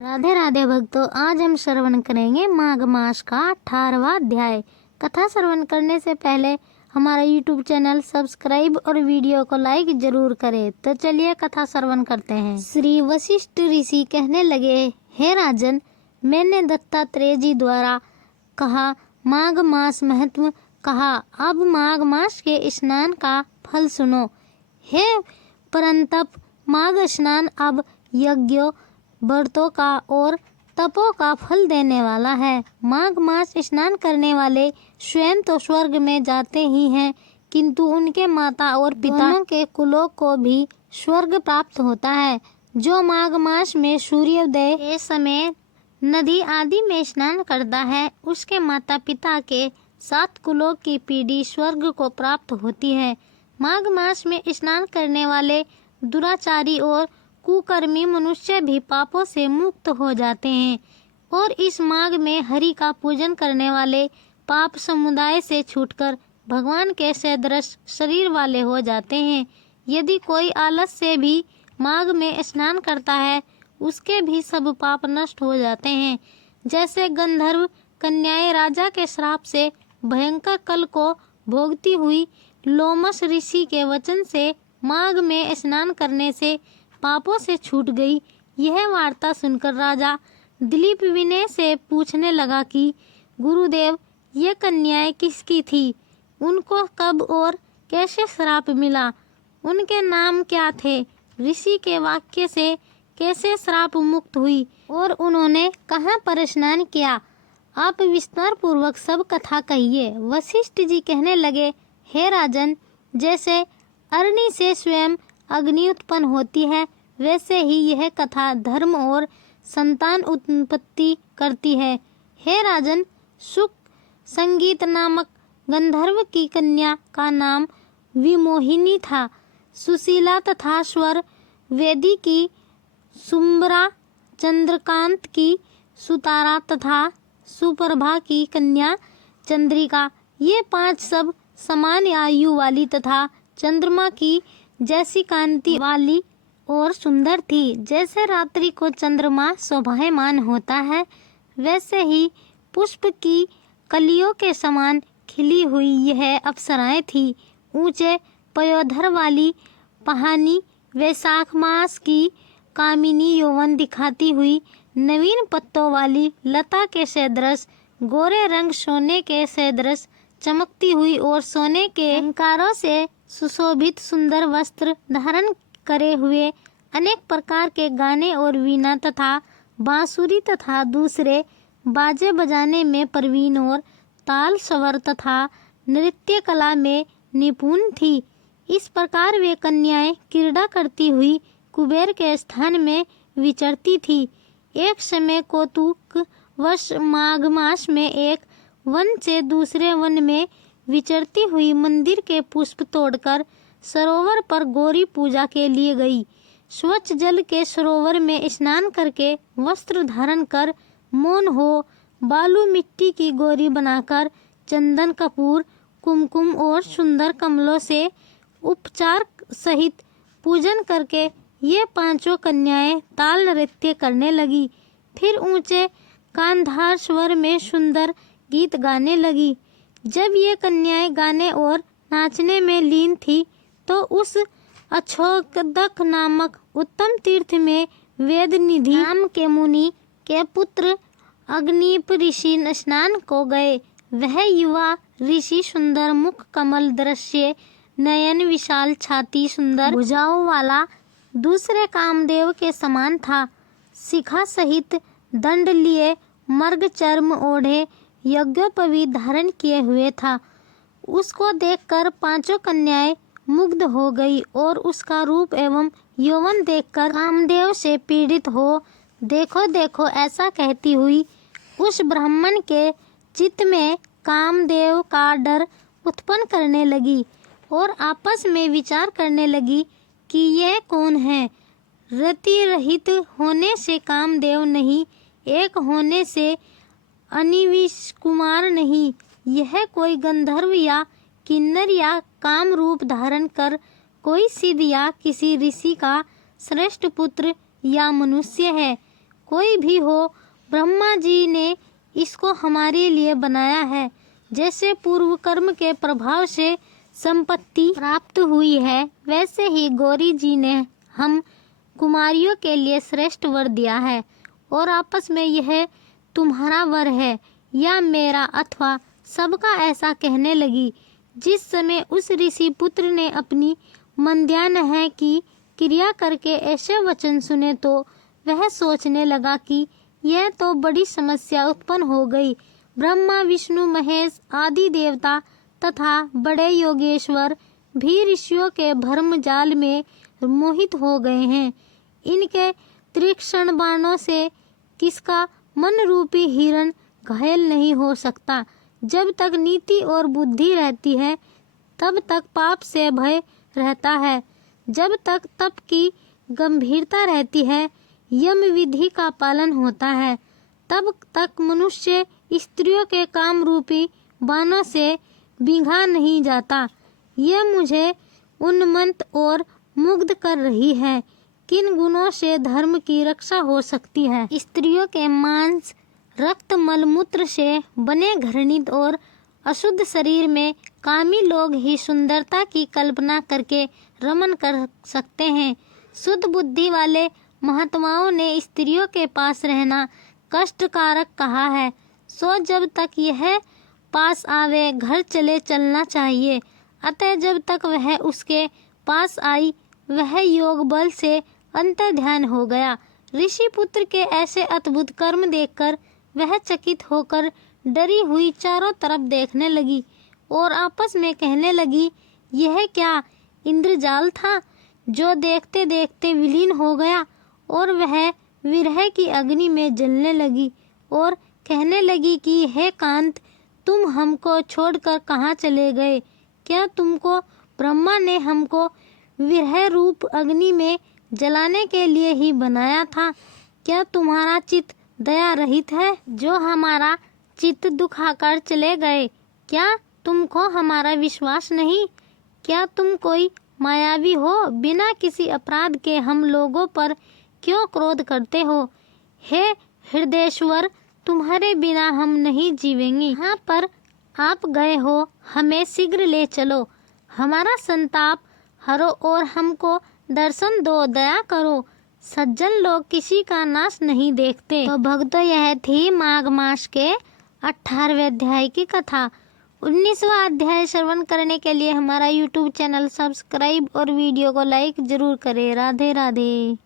राधे राधे भक्तों, आज हम श्रवण करेंगे माघ मास का 18वां अध्याय। कथा श्रवण करने से पहले हमारा YouTube चैनल सब्सक्राइब और वीडियो को लाइक जरूर करें। तो चलिए कथा श्रवण करते हैं। श्री वशिष्ठ ऋषि कहने लगे, हे राजन, मैंने दत्तात्रेय जी द्वारा कहा माघ मास महत्व कहा। अब माघ मास के स्नान का फल सुनो। हे परंतप, माघ स्नान अब यज्ञों, व्रतों का और तपों का फल देने वाला है। माघ मास स्नान करने वाले स्वयं तो स्वर्ग में जाते ही हैं, किंतु उनके माता और पिता के कुलों को भी स्वर्ग प्राप्त होता है। जो माघ मास में सूर्योदय के समय नदी आदि में स्नान करता है, उसके माता पिता के 7 कुलों की पीढ़ी स्वर्ग को प्राप्त होती है। माघ मास में स्नान करने वाले दुराचारी और कुकर्मी मनुष्य भी पापों से मुक्त हो जाते हैं और इस माघ में हरि का पूजन करने वाले पाप समुदाय से छूटकर भगवान के सदृश शरीर वाले हो जाते हैं। यदि कोई आलस से भी माघ में स्नान करता है, उसके भी सब पाप नष्ट हो जाते हैं। जैसे गंधर्व कन्याएं राजा के श्राप से भयंकर कल को भोगती हुई लोमस ऋषि के वचन से माघ में स्नान करने से पापों से छूट गई। यह वार्ता सुनकर राजा दिलीप विनय से पूछने लगा कि गुरुदेव, ये कन्याएं किसकी थी? उनको कब और कैसे श्राप मिला? उनके नाम क्या थे? ऋषि के वाक्य से कैसे श्राप मुक्त हुई और उन्होंने कहाँ पर स्नान किया? आप विस्तार पूर्वक सब कथा कहिए। वशिष्ठ जी कहने लगे, हे राजन, जैसे अग्नि से स्वयं अग्नि उत्पन्न होती है, वैसे ही यह कथा धर्म और संतान उत्पत्ति करती है। हे राजन, सुख संगीत नामक गंधर्व की कन्या का नाम विमोहिनी था। सुशीला तथा स्वर वेदी की सुम्बरा, चंद्रकांत की सुतारा तथा सुप्रभा की कन्या चंद्रिका, ये 5 सब समान आयु वाली तथा चंद्रमा की जैसी कांति वाली और सुंदर थी। जैसे रात्रि को चंद्रमा शोभायमान होता है, वैसे ही पुष्प की कलियों के समान खिली हुई यह अप्सराएं थी। ऊंचे पयोधर वाली पहानी, वैशाख मास की कामिनी यौवन दिखाती हुई नवीन पत्तों वाली लता के सदृश, गोरे रंग सोने के सदृश चमकती हुई और सोने के अलंकारों से सुशोभित सुंदर वस्त्र धारण करे हुए, अनेक प्रकार के गाने और वीणा तथा बांसुरी तथा दूसरे बाजे बजाने में प्रवीण और ताल स्वर तथा नृत्य कला में निपुण थी। इस प्रकार वे कन्याएं क्रीड़ा करती हुई कुबेर के स्थान में विचरती थी। एक समय कौतुक वश माघ मास में एक वन से दूसरे वन में विचरती हुई मंदिर के पुष्प तोड़कर सरोवर पर गौरी पूजा के लिए गई। स्वच्छ जल के सरोवर में स्नान करके वस्त्र धारण कर मौन हो बालू मिट्टी की गौरी बनाकर चंदन कपूर कुमकुम और सुंदर कमलों से उपचार सहित पूजन करके ये 5 कन्याएं ताल नृत्य करने लगी। फिर ऊंचे कांधार स्वर में सुंदर गीत गाने लगी। जब ये कन्याएं गाने और नाचने में लीन थी, तो उस अछोदक नामक उत्तम तीर्थ में वेद निधि नाम के मुनि के पुत्र अग्निप ऋषि स्नान को गए। वह युवा ऋषि सुंदर मुख, कमल दृश्य नयन, विशाल छाती, सुंदर भुजाओं वाला, दूसरे कामदेव के समान था। शिखा सहित दंड लिए, मर्ग चर्म ओढ़े, यज्ञोपवीत धारण किए हुए था। उसको देखकर 5 कन्याएं मुग्ध हो गई और उसका रूप एवं यौवन देखकर कामदेव से पीड़ित हो देखो देखो ऐसा कहती हुई उस ब्राह्मण के चित्त में कामदेव का डर उत्पन्न करने लगी और आपस में विचार करने लगी कि यह कौन है। रति रहित होने से कामदेव नहीं, एक होने से अनिविश कुमार नहीं, यह कोई गंधर्व या किन्नर या काम रूप धारण कर कोई सिद्ध या किसी ऋषि का श्रेष्ठ पुत्र या मनुष्य है। कोई भी हो, ब्रह्मा जी ने इसको हमारे लिए बनाया है। जैसे पूर्व कर्म के प्रभाव से संपत्ति प्राप्त हुई है, वैसे ही गौरी जी ने हम कुमारियों के लिए श्रेष्ठ वर दिया है। और आपस में यह तुम्हारा वर है या मेरा अथवा सबका, ऐसा कहने लगी। जिस समय उस ऋषि पुत्र ने अपनी मंद्यान्ह की क्रिया करके ऐसे वचन सुने तो वह सोचने लगा कि यह तो बड़ी समस्या उत्पन्न हो गई। ब्रह्मा, विष्णु, महेश आदि देवता तथा बड़े योगेश्वर भी ऋषियों के भ्रम जाल में मोहित हो गए हैं। इनके तीक्ष्ण बाणों से किसका मन रूपी हिरण घायल नहीं हो सकता। जब तक नीति और बुद्धि रहती है तब तक पाप से भय रहता है। जब तक तप की गंभीरता रहती है, यम विधि का पालन होता है, तब तक मनुष्य स्त्रियों के काम रूपी बाणों से बिंगा नहीं जाता। यह मुझे उन्मत्त और मुग्ध कर रही है। किन गुणों से धर्म की रक्षा हो सकती है? स्त्रियों के मांस, रक्त, मलमूत्र से बने घृणित और अशुद्ध शरीर में कामी लोग ही सुंदरता की कल्पना करके रमन कर सकते हैं। शुद्ध बुद्धि वाले महात्माओं ने स्त्रियों के पास रहना कष्टकारक कहा है। सो जब तक यह पास आवे, घर चले चलना चाहिए। अतः जब तक वह उसके पास आई, वह योग बल से अंतर्ध्यान हो गया। ऋषि पुत्र के ऐसे अद्भुत कर्म देखकर वह चकित होकर डरी हुई चारों तरफ देखने लगी और आपस में कहने लगी, यह क्या इंद्रजाल था जो देखते देखते विलीन हो गया? और वह विरह की अग्नि में जलने लगी और कहने लगी कि हे कांत, तुम हमको छोड़कर कहाँ चले गए? क्या तुमको ब्रह्मा ने हमको विरह रूप अग्नि में जलाने के लिए ही बनाया था? क्या तुम्हारा चित्त दया रहित है जो हमारा चित्त दुखाकर चले गए? क्या तुमको हमारा विश्वास नहीं? क्या तुम कोई मायावी हो? बिना किसी अपराध के हम लोगों पर क्यों क्रोध करते हो? हे हृदयेश्वर, तुम्हारे बिना हम नहीं जीवेंगे। यहाँ पर आप गए हो, हमें शीघ्र ले चलो, हमारा संताप हरो और हमको दर्शन दो, दया करो। सज्जन लोग किसी का नाश नहीं देखते। तो भक्तों, यह थी माघ मास के 18वें अध्याय की कथा। 19वां अध्याय श्रवण करने के लिए हमारा YouTube चैनल सब्सक्राइब और वीडियो को लाइक जरूर करें। राधे राधे।